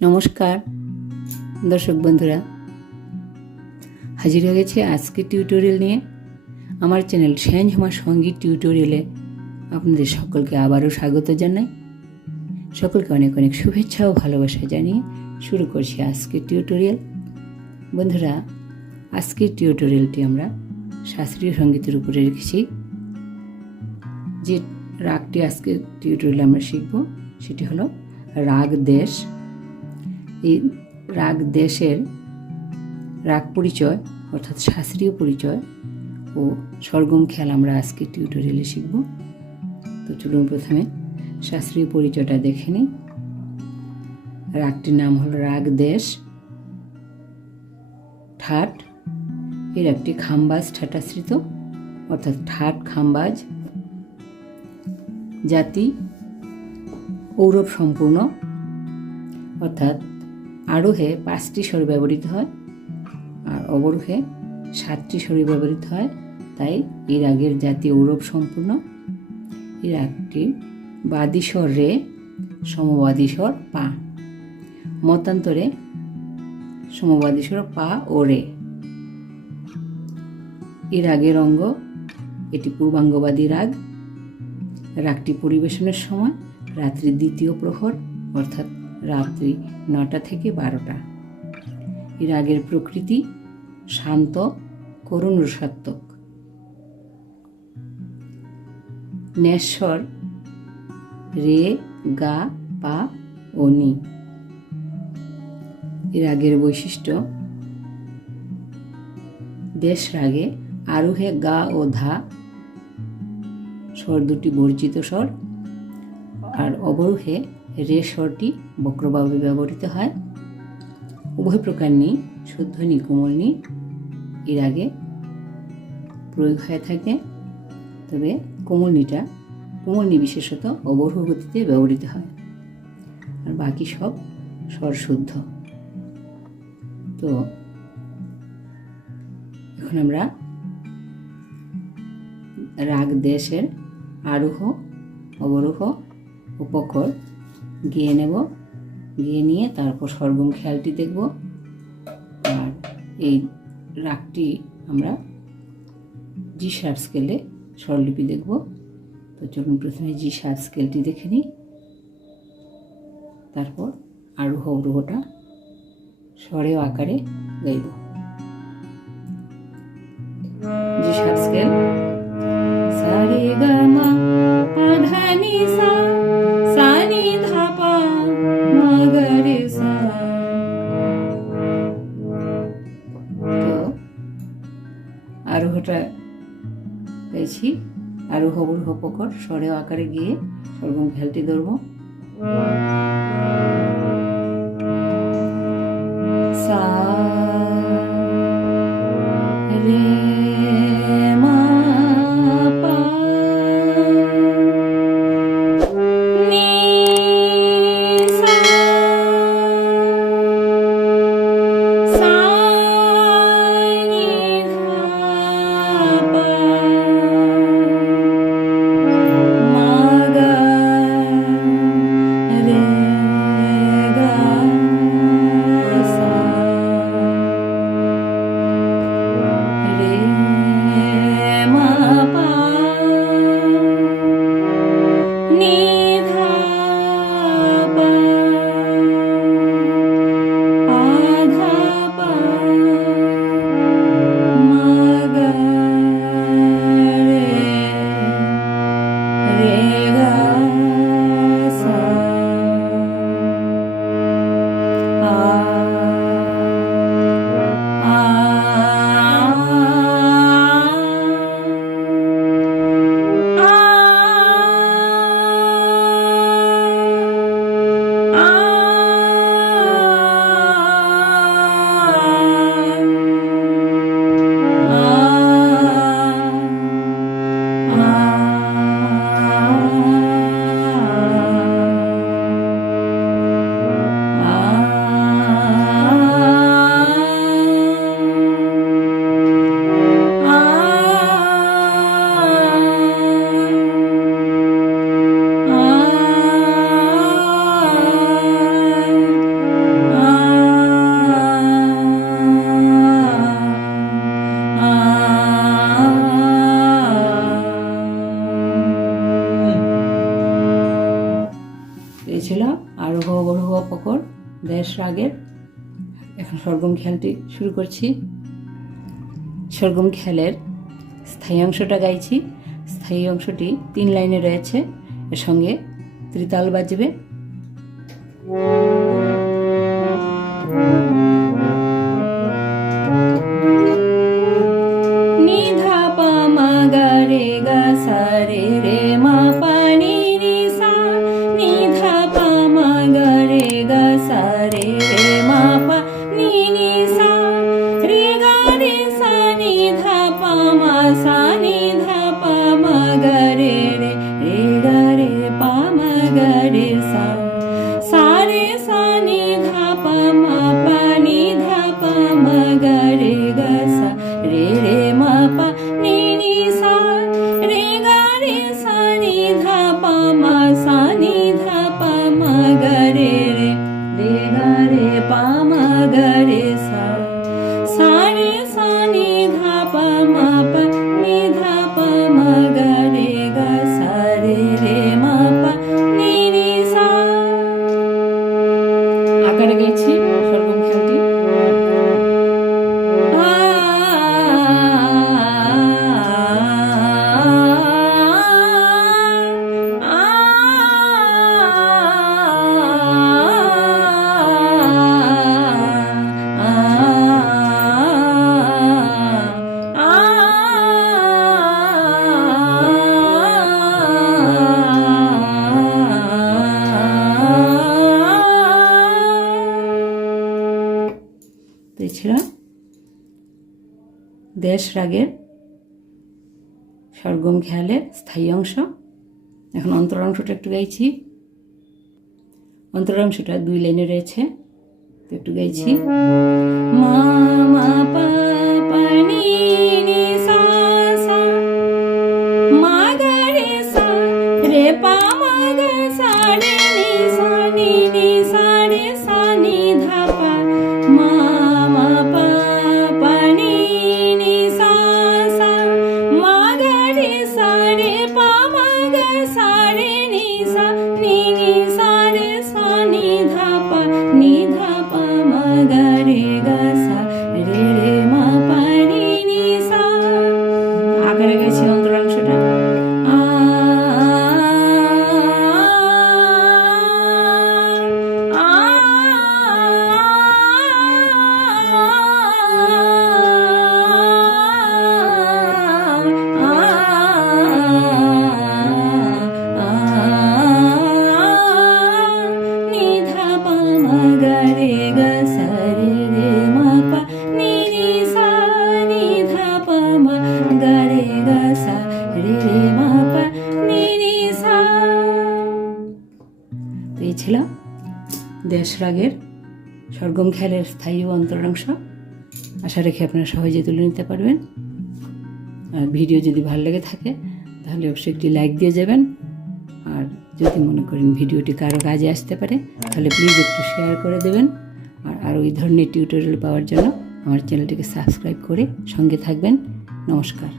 নমস্কার দর্শক বন্ধুরা, হাজির হয়ে গেছে আজকে টিউটোরিয়াল নিয়ে। আমার চ্যানেল স্যানঝমা সঙ্গীত টিউটোরিয়ালে আপনাদের সকলকে আবারও স্বাগত জানাই। সকলকে অনেক অনেক শুভেচ্ছা ও ভালোবাসা জানিয়ে শুরু করছি আজকের টিউটোরিয়াল। বন্ধুরা, আজকের টিউটোরিয়ালটি আমরা শাস্ত্রীয় সঙ্গীতের উপরে রেখেছি। যে রাগটি আজকের টিউটোরিয়ালে আমরা শিখব সেটি হলো রাগ দেশ। এই রাগ দেশের রাগ পরিচয় অর্থাৎ শাস্ত্রীয় পরিচয় ও সরগম খেয়াল আমরা আজকে টিউটোরিয়ালে শিখব। তো চলুন প্রথমে শাস্ত্রীয় পরিচয়টা দেখে নিই। রাগটির নাম হলো রাগ দেশ। ঠাট, এর একটি খামবাজ ঠাটাশ্রিত অর্থাৎ ঠাট খামবাজ। জাতি ঔরব সম্পূর্ণ অর্থাৎ আরোহে 5টি স্বর ব্যবহৃত হয় আর অবরোহে 7টি স্বরই ব্যবহৃত হয়, তাই এই রাগের জাতি ঔরব সম্পূর্ণ। এই রাগটি বাদী স্বর রে, সমবাদী স্বর পা, মতান্তরে সমবাদী স্বর পা ও রে। এই রাগের অঙ্গ, এটি পূর্বাঙ্গবাদী রাগ। রাগটি পরিবেশনের সময় রাত্রি 2য় প্রহর অর্থাৎ রাত্রি 9টা থেকে 12টা। এই রাগের প্রকৃতি শান্ত, করুণ রসাত্মক। ন্যাস্বর রে, গা, পা ও নি। এই রাগের বৈশিষ্ট্য, দেশ রাগে আরোহে গা ও ধা স্বর দুটি বর্জিত স্বর আর অবরোহে রে স্বরটি বক্রভাবে ব্যবহৃত হয়। উভয় প্রকার নি, শুদ্ধ নি, কোমল নি এর আগে প্রয়োগ হয়ে থাকে, তবে কোমল নি বিশেষত অবরোহ গতিতে ব্যবহৃত হয় আর বাকি সব স্বর শুদ্ধ। তো এখন আমরা রাগ দেশের আরোহ অবরোহ উপকর গেয়ে নেব। গেয়ে নিয়ে তারপর সরগম খেয়ালটি দেখব। আর এই রাগটি আমরা জি শার্প স্কেলে স্বরলিপি দেখব। তো চলুন প্রথমে জি শার্প স্কেলটি দেখে নিই, তারপর আরোহ অবরোহটা স্বরে আকারে গাইব। জি শার্প স্কেল সা রে গা মা পা ধা নি সা, সা নি ধা পা মা গা রে সা। তো আরোহটা গাইছি। আরোহ অবরোহ প্রকর স্বরে আকারে গিয়ে সরগম খেয়ালটি ধরব। সা রে মা পা নি সা, সা নি ধা পা মা গা রে গা সা। বড় হওয়া পকর দেশ রাগের। এখন সরগম খেয়ালটি শুরু করছি। সরগম খেয়ালের স্থায়ী অংশটা গাইছি। স্থায়ী অংশটি 3 লাইনে রয়েছে, এর সঙ্গে ত্রিতাল বাজবে। নি ধা পা মা গা রে গা সা রে রে মা পা নি নি সা। নি ধা পা মা গা রে গা সা রে রে মা পা নি নি সা। রে গা রে সা নি ধা পা মা সা নি ধা পা মা গা রে রে। রে গা রে পা মা গা রে সা। সা রে সা নি ধা পা মা পা নি ধা পা মা গা রে গা সা রে রে মা পা নি নি সা। রে গা রে সা নি ধা পা মা সা নি ধা পা মা গা রে রে। রে গা রে পা মা গা রে সা। সা রে সা নি ধা পা মা পা নি ধা পা মা গা রে গা সা রে রে মা পা নি নি সা। আকারে গেছি সরগম খেয়ালটি। ছিল দেশ রাগের সরগম খেয়ালের স্থায়ী অংশ। এখন অন্তর অংশটা একটু গাইছি। অন্তর অংশটা 2 লাইনে রয়েছে, তো একটু গাইছি। মা মা পা পা নি নি সা সা। মা গা রে সা রে পা মা গা সা রে নি সা নি নি সা রে সা নি ধা পা। মা মা পা পা নি নি সা সা। মা গা রে সা রে পা মা গা সা রে নি সা নি নি সা রে সা নি ধা পা নি ধা পা মা গা রে গা সা রে রে মা পা নি নি সা। আকারে গেছি অন্তরাংশটা। এই ছিল দেশ রাগের সরগম খেয়ালের স্থায়ী ও অন্তরাংশ। আশা রেখে আপনারা সহজে তুলে নিতে পারবেন। আর ভিডিও যদি ভালো লেগে থাকে তাহলে অবশ্যই একটি লাইক দিয়ে যাবেন। আর যদি মনে করেন ভিডিওটি কারো কাজে আসতে পারে তাহলে প্লিজ একটু শেয়ার করে দেবেন। আর ওই ধরনের টিউটোরিয়াল পাওয়ার জন্য আমার চ্যানেলটিকে সাবস্ক্রাইব করে সঙ্গে থাকবেন। নমস্কার।